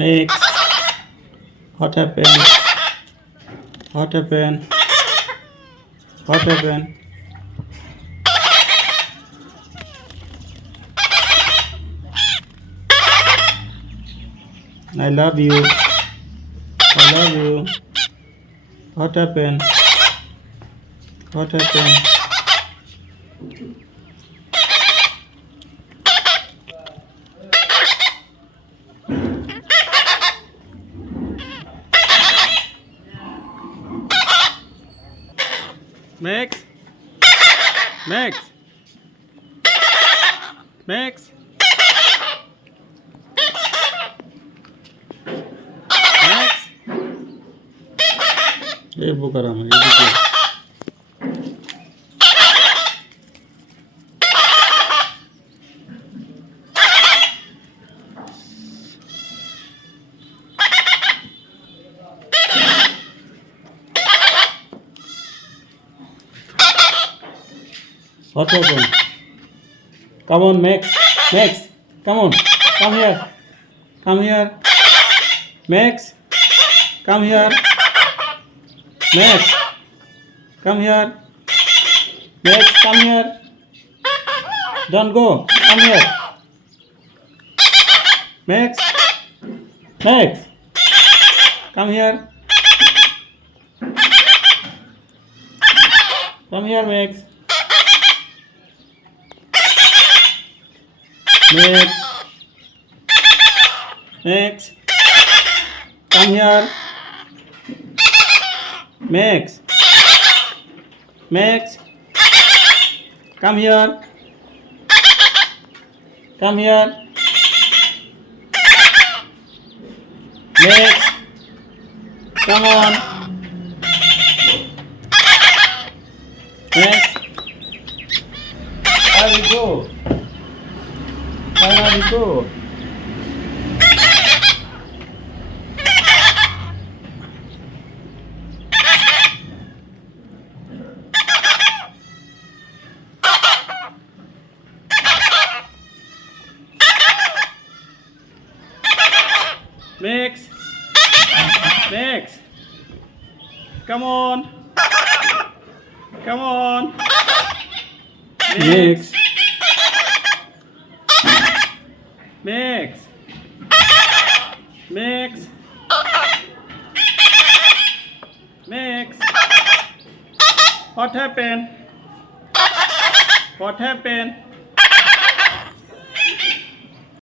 Mix. What happened? What happened? What happened? I love you. I love you. What happened? What happened? Max? Max? Max? Max? ये Booker हम ये Booker What happened? Come on, Max. Max, come on. Come here. Come here. Max, come here. Max, come here. Max, come here. Don't go. Come here. Max, Max, come here. Come here, Max. Max, Max, come here. Max, Max, come here. Come here. Max, come on. Max, where you go? Where you go? Max, Max, come on, come on, Max, Max, Max, Max, what happened? What happened?